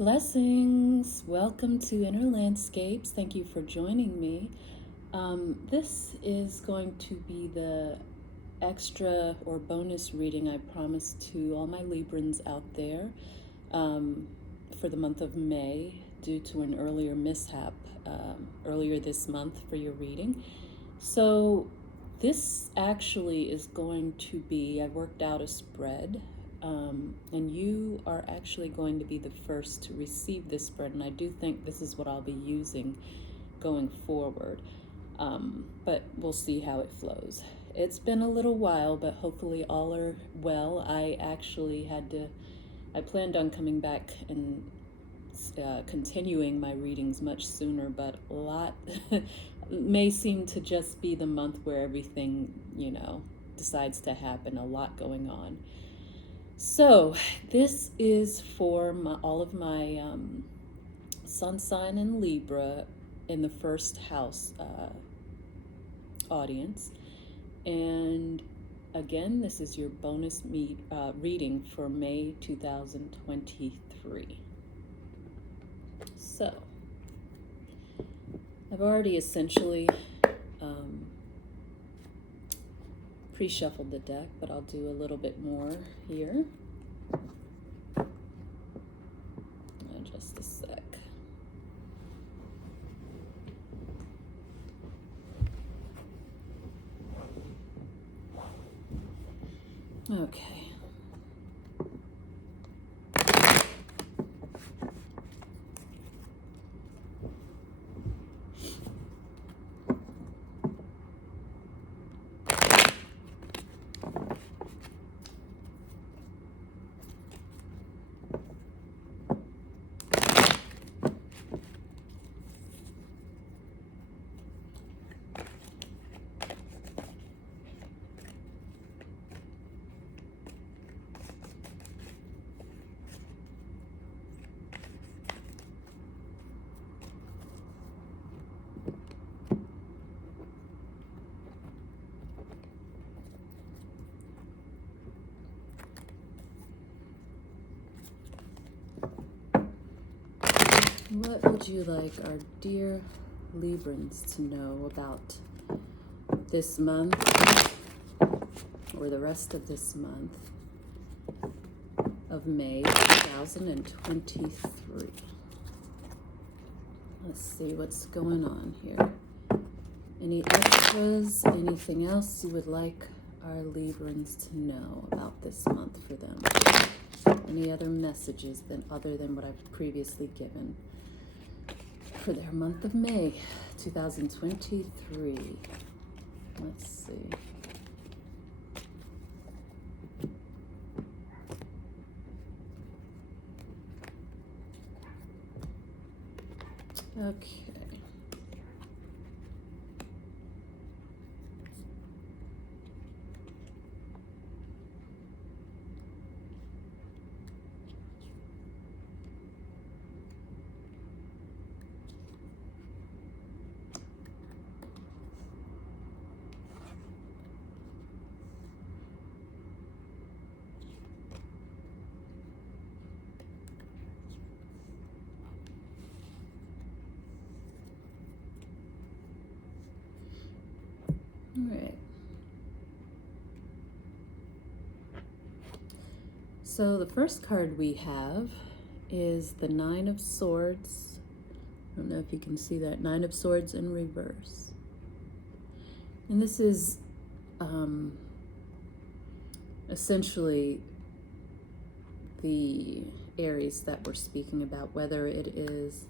Blessings. Welcome to Inner Landscapes. Thank you for joining me. This is going to be the extra or bonus reading I promised to all my Librans out there for the month of May due to an earlier mishap earlier this month for your reading. So this actually is going to be, I worked out a spread. And you are actually going to be the first to receive this spread, and I do think this is what I'll be using going forward, but we'll see how it flows. It's been a little while, but hopefully all are well. I planned on coming back and continuing my readings much sooner, but a lot may seem to just be the month where everything, decides to happen, a lot going on. So this is for all of my sun sign and Libra in the first house audience. And again, this is your bonus reading for May 2023. So I've already essentially pre-shuffled the deck, but I'll do a little bit more here. Just a sec. Okay. What would you like our dear Librans to know about this month, or the rest of this month of May 2023? Let's see what's going on here. Any extras, anything else you would like our Librans to know about this month for them? Any other messages other than what I've previously given for their month of May 2023? Let's see. Okay. All right. So the first card we have is the Nine of Swords. I don't know if you can see that. Nine of Swords in reverse. And this is essentially the Aries that we're speaking about, whether it is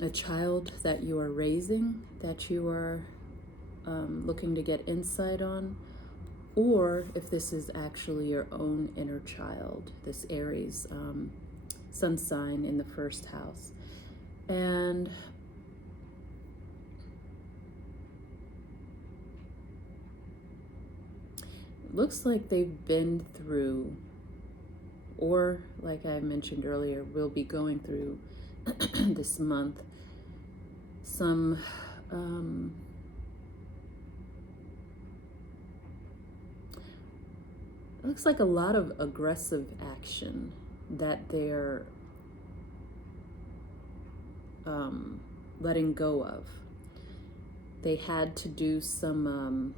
a child that you are raising, that you are looking to get insight on, or if this is actually your own inner child, this Aries sun sign in the first house. And it looks like they've been through, or like I mentioned earlier, will be going through this month, some looks like a lot of aggressive action that they're letting go of. They had to do some,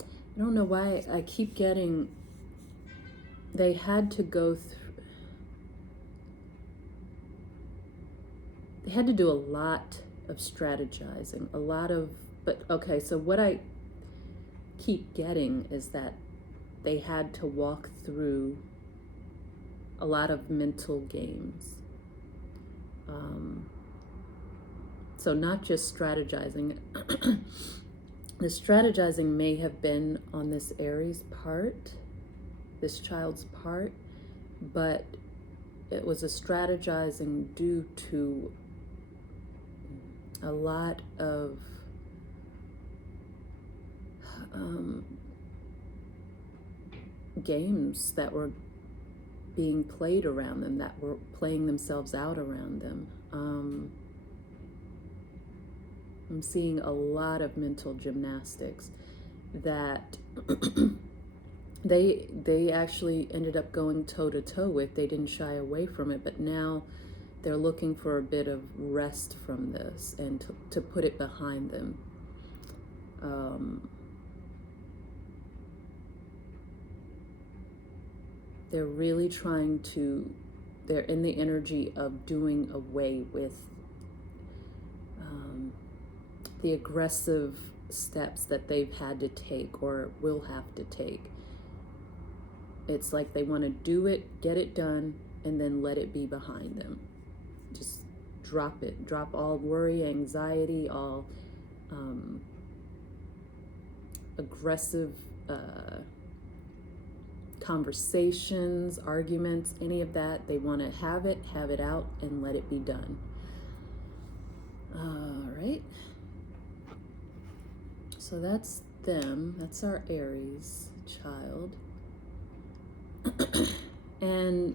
I don't know why I keep getting, they had to go through, they had to do a lot of strategizing, a lot of, but okay, so what I keep getting is that they had to walk through a lot of mental games. So not just strategizing. The strategizing may have been on this Aries part, this child's part, but it was a strategizing due to a lot of games that were being played around them, that were playing themselves out around them. I'm seeing a lot of mental gymnastics that they actually ended up going toe-to-toe with. They didn't shy away from it, but now they're looking for a bit of rest from this and to put it behind them. They're really trying to, they're in the energy of doing away with the aggressive steps that they've had to take or will have to take. It's like they want to do it, get it done, and then let it be behind them. Just drop it. Drop all worry, anxiety, all aggressive conversations, arguments, any of that. They want to have it out, and let it be done. All right. So that's them. That's our Aries child. And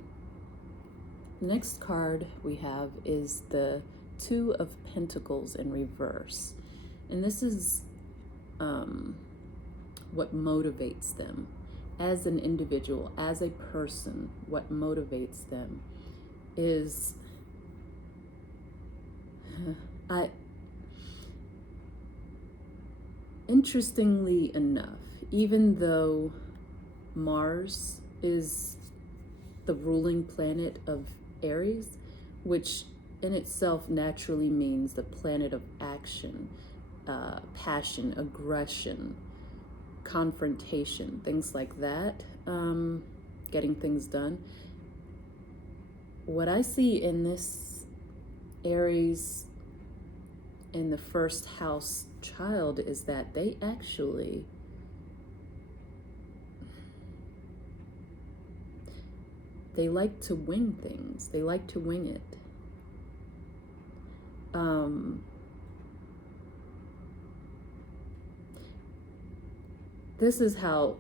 next card we have is the Two of Pentacles in reverse. And this is what motivates them as an individual, as a person. What motivates them is interestingly enough, even though Mars is the ruling planet of Aries, which in itself naturally means the planet of action, passion, aggression, confrontation, things like that, getting things done. What I see in this Aries in the first house child is that they actually they like to wing things. They like to wing it. This is how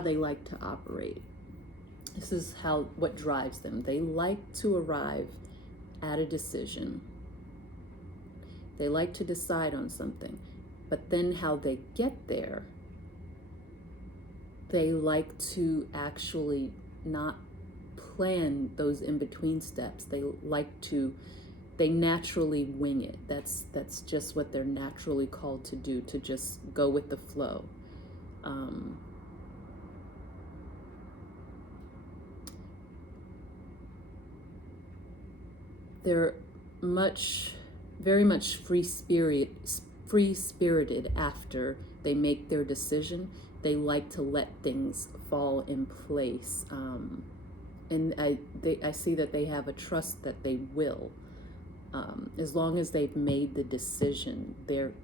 they like to operate. This is what drives them. They like to arrive at a decision. They like to decide on something, but then how they get there, they like to actually not plan those in-between steps. They naturally wing it. That's just what they're naturally called to do, to just go with the flow. They're very much free-spirited after they make their decision. They like to let things fall in place. And I see that they have a trust that they will. As long as they've made the decision, they're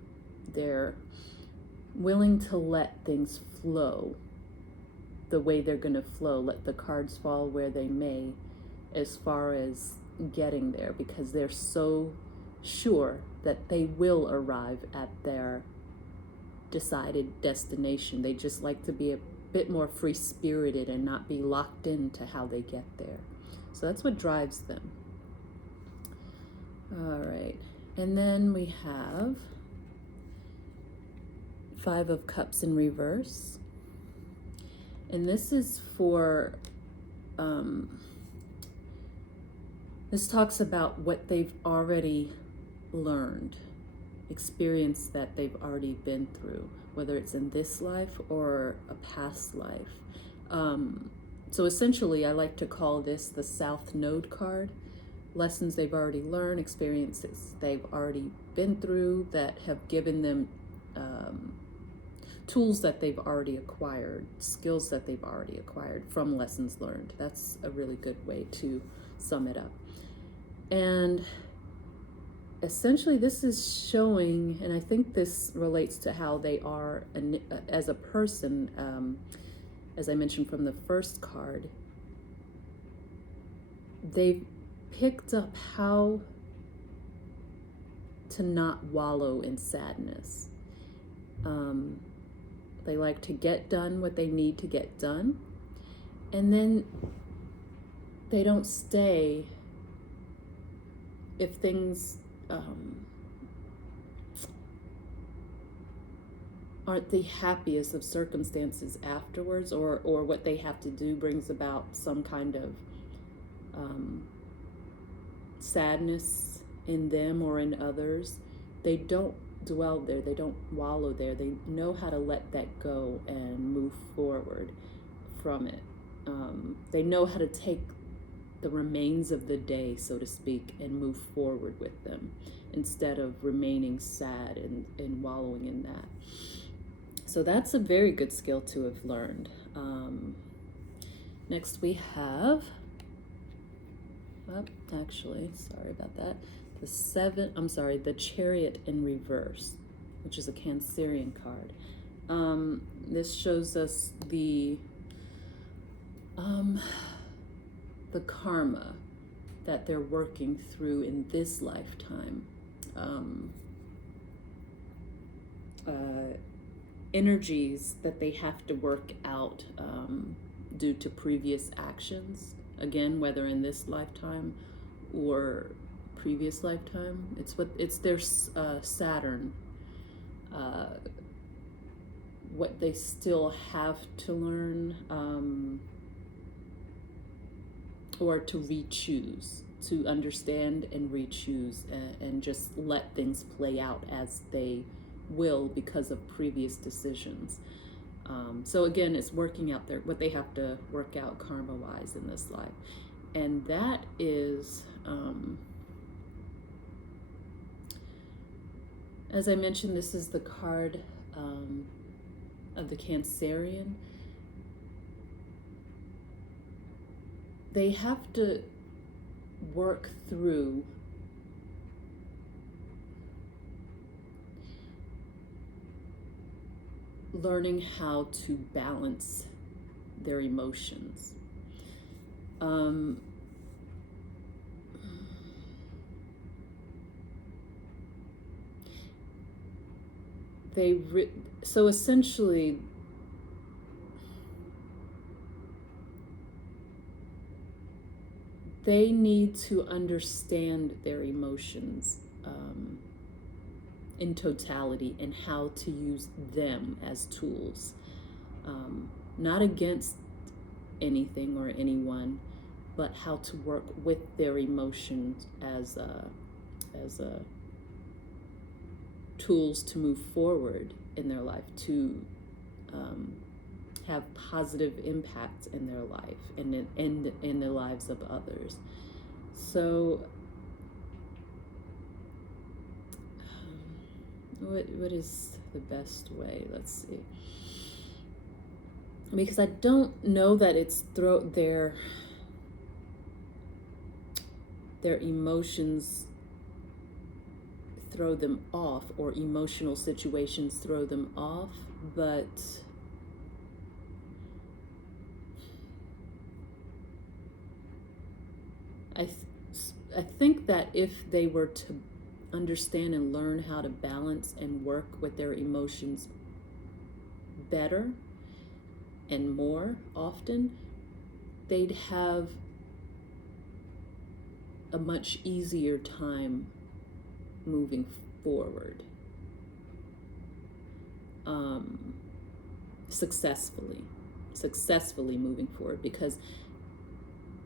willing to let things flow the way they're going to flow. Let the cards fall where they may, as far as getting there, because they're so sure that they will arrive at their decided destination. They just like to be a bit more free-spirited and not be locked into how they get there. So that's what drives them. All right, and then we have Five of Cups in reverse. And this is for, this talks about what they've already learned, experience that they've already been through, whether it's in this life or a past life. So essentially, I like to call this the South Node card. Lessons they've already learned, experiences they've already been through that have given them tools that they've already acquired, skills that they've already acquired from lessons learned. That's a really good way to sum it up. And essentially, this is showing, and I think this relates to how they are as a person, as I mentioned from the first card. They've picked up how to not wallow in sadness. They like to get done what they need to get done, and then they don't stay if things aren't the happiest of circumstances afterwards, or what they have to do brings about some kind of sadness in them or in others. They don't dwell there, they don't wallow there. They know how to let that go and move forward from it. They know how to take the remains of the day, so to speak, and move forward with them instead of remaining sad and wallowing in that. So that's a very good skill to have learned. Next we have, sorry about that. The Chariot in reverse, which is a Cancerian card. This shows us the karma that they're working through in this lifetime. Energies that they have to work out due to previous actions. Again, whether in this lifetime or previous lifetime. It's their Saturn. What they still have to learn, or to re-choose, to understand and re-choose, and just let things play out as they will because of previous decisions. So again, it's working out what they have to work out karma-wise in this life. And that is, as I mentioned, this is the card of the Cancerian. They have to work through learning how to balance their emotions. So essentially, they need to understand their emotions in totality and how to use them as tools, not against anything or anyone, but how to work with their emotions as tools to move forward in their life, to have positive impacts in their life and in the lives of others. So what is the best way? Let's see. Because I don't know that it's their emotions throw them off, or emotional situations throw them off, but I think that if they were to understand and learn how to balance and work with their emotions better and more often, they'd have a much easier time moving forward successfully. successfully moving forward, because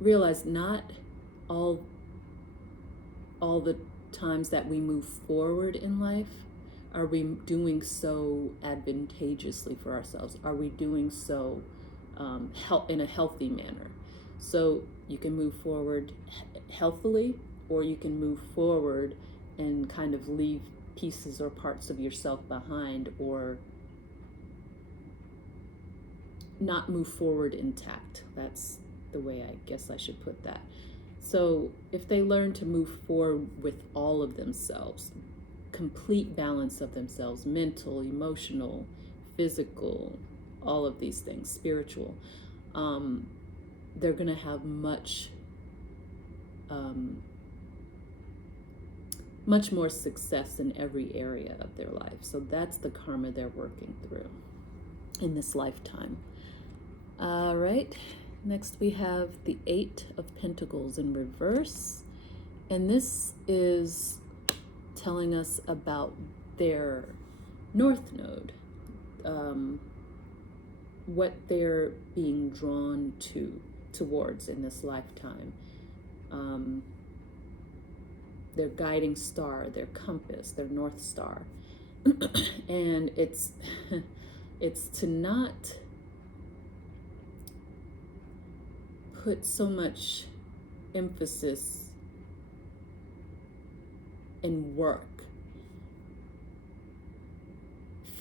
realize not all the times that we move forward in life are we doing so advantageously for ourselves. Are we doing so in a healthy manner? So you can move forward healthily, or you can move forward and kind of leave pieces or parts of yourself behind, or not move forward intact. That's the way I guess I should put that. So if they learn to move forward with all of themselves, complete balance of themselves, mental, emotional, physical, all of these things, spiritual, they're going to have much more success in every area of their life. So that's the karma they're working through in this lifetime. All right, next we have the Eight of Pentacles in reverse, and this is telling us about their North Node, what they're being drawn towards in this lifetime, their guiding star, their compass, their North Star. And it's to not put so much emphasis and work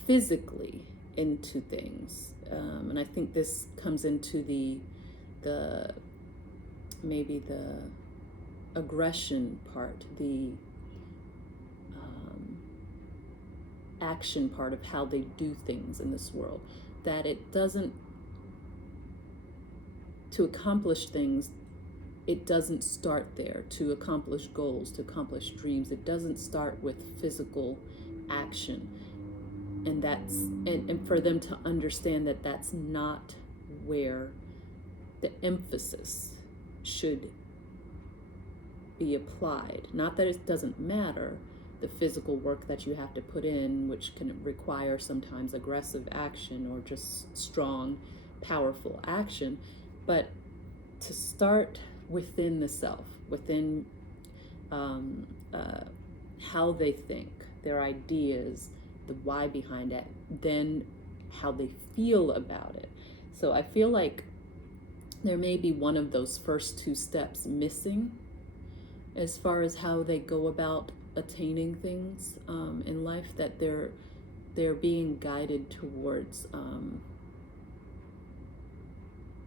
physically into things, and I think this comes into the maybe the aggression part, the action part of how they do things in this world, that it doesn't, to accomplish things, it doesn't start there. To accomplish goals, to accomplish dreams, it doesn't start with physical action. And that's and for them to understand that that's not where the emphasis should be applied. Not that it doesn't matter, the physical work that you have to put in, which can require sometimes aggressive action or just strong, powerful action, but to start within the self, within how they think, their ideas, the why behind it, then how they feel about it. So I feel like there may be one of those first two steps missing as far as how they go about attaining things in life, that they're being guided towards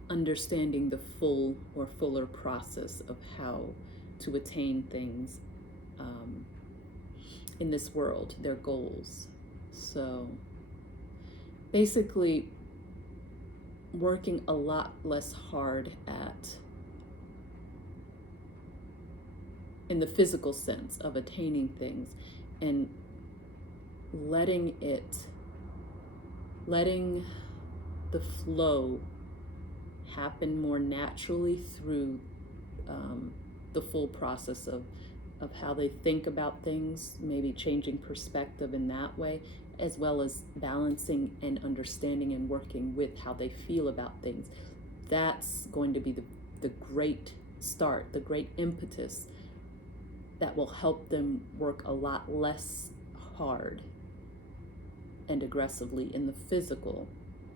understanding the full or fuller process of how to attain things in this world, their goals. So basically working a lot less hard in the physical sense of attaining things, and letting the flow happen more naturally through the full process of how they think about things, maybe changing perspective in that way, as well as balancing and understanding and working with how they feel about things. That's going to be the great start, the great impetus that will help them work a lot less hard and aggressively in the physical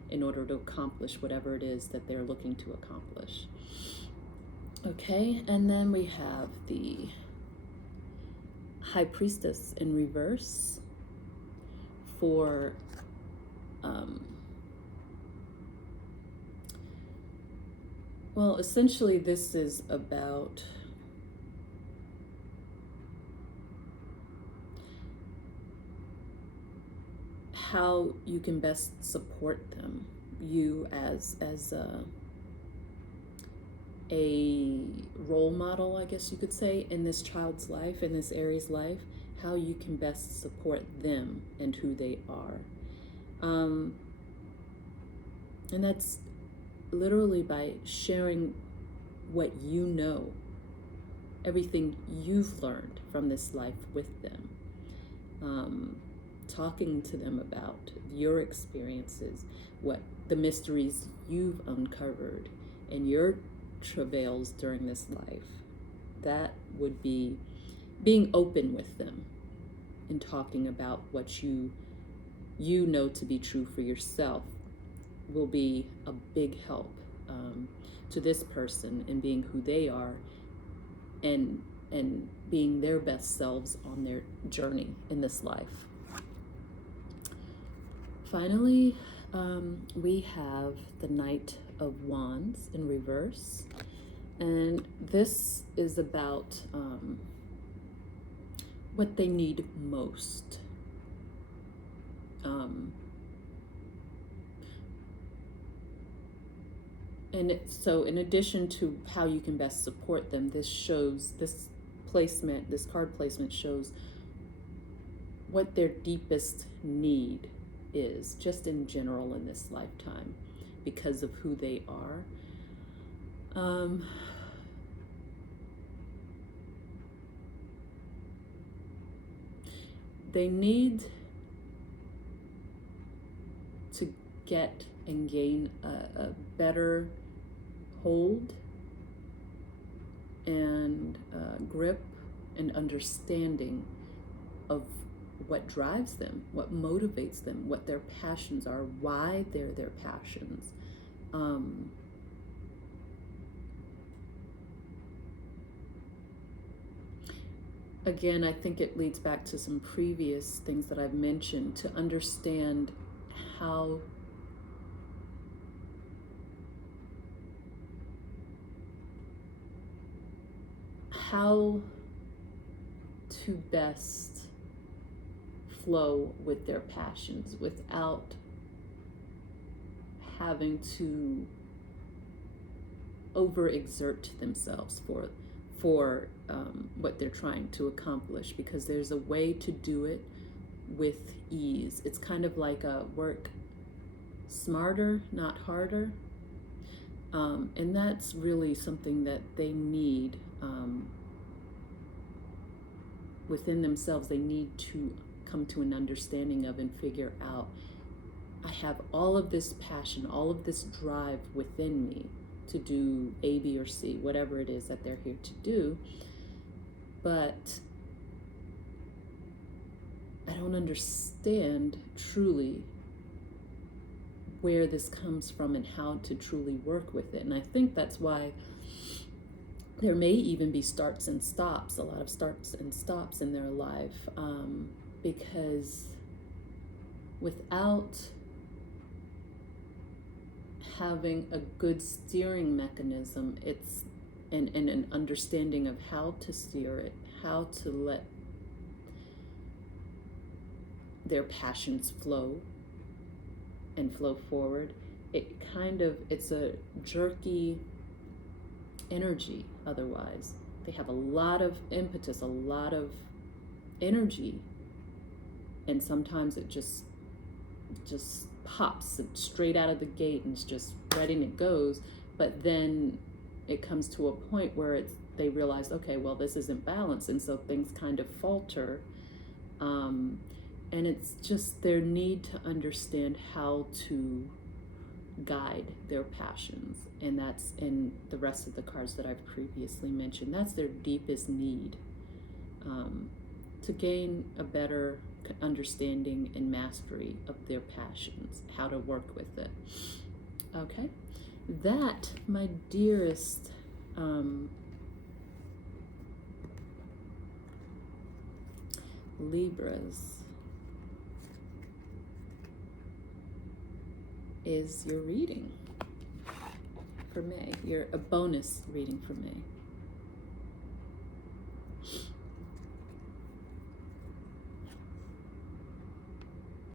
in order to accomplish whatever it is that they're looking to accomplish. Okay, and then we have the High Priestess in reverse for well, essentially this is about how you can best support them, you as a role model, I guess you could say, in this child's life, in this Aries life, how you can best support them and who they are. And that's literally by sharing what you know, everything you've learned from this life with them. Talking to them about your experiences, what the mysteries you've uncovered and your travails during this life. That would be being open with them and talking about what you know to be true for yourself will be a big help to this person in being who they are and being their best selves on their journey in this life. Finally, we have the Knight of Wands in reverse, and this is about what they need most. So in addition to how you can best support them, this card placement shows what their deepest need is, just in general in this lifetime, because of who they are. They need to get and gain a better hold and grip and understanding of what drives them, what motivates them, what their passions are, why they're their passions. Again, I think it leads back to some previous things that I've mentioned, to understand how to best flow with their passions without having to overexert themselves for what they're trying to accomplish, because there's a way to do it with ease. It's kind of like a work smarter, not harder. And that's really something that they need within themselves. They need to come to an understanding of and figure out, I have all of this passion, all of this drive within me to do A, B, or C, whatever it is that they're here to do, but I don't understand truly where this comes from and how to truly work with it. And I think that's why there may even be starts and stops, a lot of starts and stops in their life, because without having a good steering mechanism, and an understanding of how to steer it, how to let their passions flow and flow forward, it's a jerky energy. Otherwise, they have a lot of impetus, a lot of energy, and sometimes it just pops straight out of the gate and it's just ready and it goes. But then it comes to a point where they realize, okay, well, this isn't balanced, and so things kind of falter. And it's just their need to understand how to guide their passions, and that's in the rest of the cards that I've previously mentioned. That's their deepest need, to gain a better understanding and mastery of their passions, how to work with it. Okay, that, my dearest Libras, is your reading for May. A bonus reading for May.